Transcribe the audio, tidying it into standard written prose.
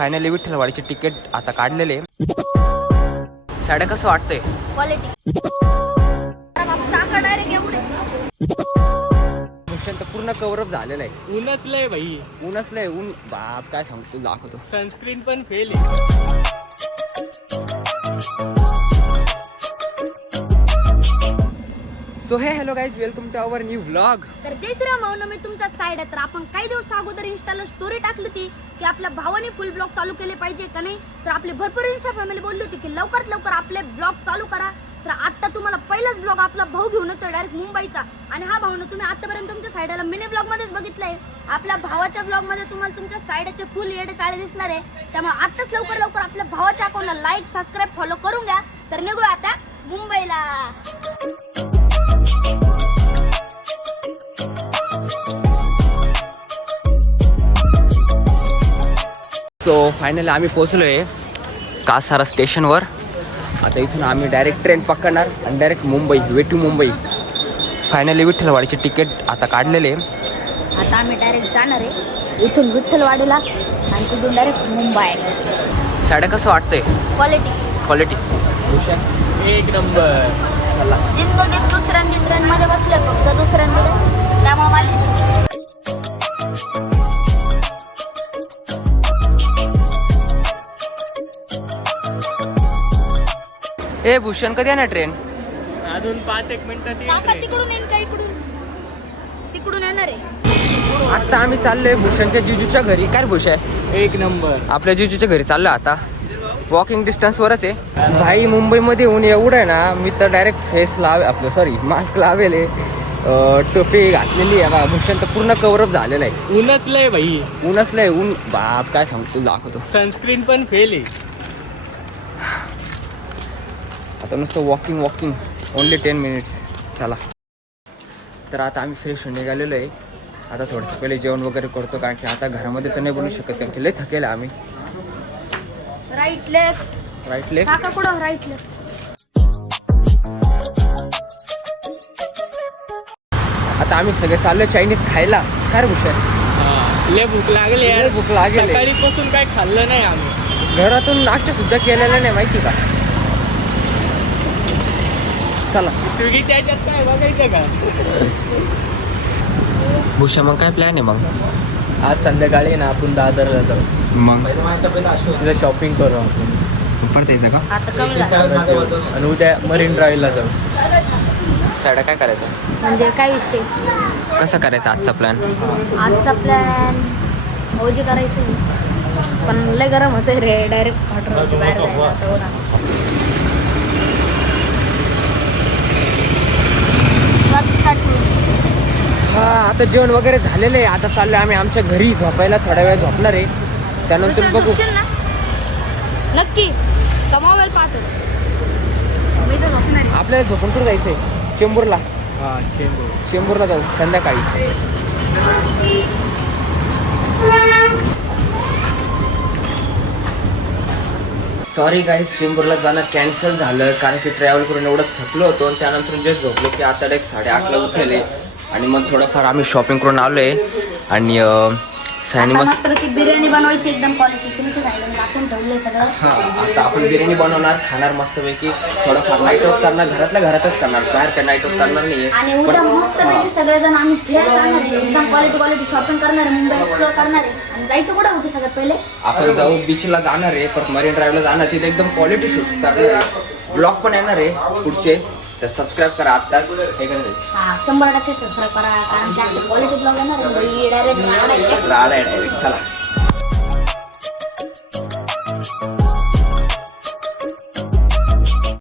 Finally विठ्ठलवाडीचे ticket आता काढलेले. साड्या कसं वाटतंय? क्वालिटी तर पूर्ण कव्हरअप झालेलं आहे. ऊनच लय भाई, ऊनच लय ऊन. बाप काय सांगतो, दाखवतो. सनस्क्रीन पण फेल आहे. सो हे hello guys, welcome to our new vlog. तर जय श्रीराम भाऊ, मी तुमचा साईड आहे. तर आपण काही दिवस अगोदर इंस्टाला स्टोरी टाकली होती की आपल्या भावाने फुल ब्लॉग चालू केले पाहिजे का नाही. तर आपली भरपूर इंस्टा फॅमिली बोलली होती की लवकरात लवकर आपले ब्लॉग चालू करा. तर आता तुम्हाला पहिलाच ब्लॉग आपला भाऊ घेऊन येतो डायरेक्ट मुंबईचा. आणि हा भाऊ तुम्ही आतापर्यंत तुमच्या साईडला मिनी ब्लॉग मध्येच बघितलंय. आपल्या भावाच्या ब्लॉग मध्ये तुम्हाला तुमच्या साईडचे फुल येडे चाळे दिसणार आहे. त्यामुळे आताच लवकर आपल्या भावाच्या अकाउंटला लाईक सबस्क्राईब फॉलो करून घ्या. तर निघूया आता मुंबईला. सो फायनली आम्ही पोहोचलोय कासारा स्टेशनवर. आता इथून आम्ही डायरेक्ट ट्रेन पकडणार आणि direct Mumbai, way to Mumbai. Finally विठ्ठलवाडीचे तिकीट आता काढलेले. आता आम्ही डायरेक्ट जाणार आहे इथून विठ्ठलवाडीला आणि तिथून डायरेक्ट मुंबई. साड्या कसं वाटतंय? क्वालिटी एक नंबर. चला. जिंदगीत दुसऱ्यांदी ट्रेन मध्ये बसले, फक्त दुसऱ्यांदी, त्यामुळे माझी ए भूषण, कधी येणार ट्रेन? अजून 5-1 मिनिटात येईल काका train. तिकडून येईन का तिकडून येणार आहे. आता आम्ही चाललोय भूषणच्या जिजूच्या घरी. काय रे भूषण? एक नंबर. आपल्या जिजूच्या घरी चाललो आता. वॉकिंग डिस्टन्सवरच आहे. भाई मुंबईमध्ये ऊन एवढं आहे ना, मी तर डायरेक्ट मास्क लावेले, टोपी घातलेली आहे. भूषण तर पूर्ण कव्हरअप झालेलं आहे. ऊनच लय भाई, ऊनच लय ऊन. बाप काय सांगतो, दाखवतो. सनस्क्रीन पण फेल आहे. आता नुसतं वॉकिंग ओनली 10 मिनिट्स. चला. तर आता आम्ही फ्रेश होऊन निघालेलो आहे. आता थोडंसं पहिले जेवण वगैरे करतो, कारण की आता घरामध्ये तर नाही बोलू शकत, कारण की लय थकेल आहे आम्ही. राईट लेफ्ट काका कुठं राईट लेफ्ट. आता आम्ही सगळे चाललो चायनीज खायला. काय रे भूषण? लय भूक लागली यार. लय भूक लागेल. सकाळीपासून काय खाल्लं नाही आम्ही. घरातून नाश्ता सुद्धा केलेला नाही, माहिती का? चला. स्विगीच्या ह्याच्यात काय बघायचं का? भूषण, मग काय प्लॅन आहे मग? आज संध्याकाळी ना आपण दादरला जाऊ. मग तिथं शॉपिंग करू आपण. परत यायचं का? आता कमी झालं आणि उद्या मरीन ड्राईव्हला जाऊ. साड्या काय करायचं? म्हणजे काय विषय. कसं करायचं आजचा प्लॅन? आजचा प्लॅन ओजी करायचं, पण लय गरम होतं रे. डायरेक्ट हॉटेल बाहेर जायचं. हा, आता जेवण वगैरे झालेलं आहे. आता चाललोय आम्ही आमच्या घरी झोपायला. थोड्या वेळ झोपणार आहे, त्यानंतर बघू. नक्की कमावेल पाहतच मी तर झोपणार आहे. आपल्याला झोपून कुठं जायचंय? चेंबूरला. हा, चेंबूरला जाऊ संध्याकाळी. सॉरी गाईज, चेंबूरला जाणं कॅन्सल झालं, कारण की ट्रॅव्हल करून एवढं थकलो होतो. आणि त्यानंतर जे झोपलो की आता डायरेक्ट 8:30ला उठले. आणि मग थोडंफार आम्ही शॉपिंग करून आलोय. आणि सायनी मस्त बिर्याणी बनवायची एकदम क्वालिटी. तुमच्या साईडला टाकून ठेवलंय सगळं. हां, आता आपण बिर्याणी बनवणार, खाणार मस्तपैकी. थोडंफार नाईट आउट करणार, घरातल्या घरातच करणार, बाहेर काय नाईट आउट करणार नाही. आणि उद्या मस्तपैकी सगळेजण आम्ही फिरायला जाणार आहे. एकदम क्वालिटी शॉपिंग करणार आहे, मुंबई एक्सप्लोर करणार आहे. आणि जायचं कुठं होतं सगळ्यात पहिले? आपण जाऊ बीचला जाणार आहे, परत मरीन ड्राईव्हला जाणार. तिथे एकदम क्वालिटी शूट करणार आहे. ब्लॉग पण येणार आहे पुढचे. तर सबस्क्राईब करा आत्ताच. हे करायचं. हां, 100% सबस्क्राईब करा, कारण की असे क्वालिटी ब्लॉग येणार आहे. डायरेक्ट लाड आहे डायरेक्ट. चला.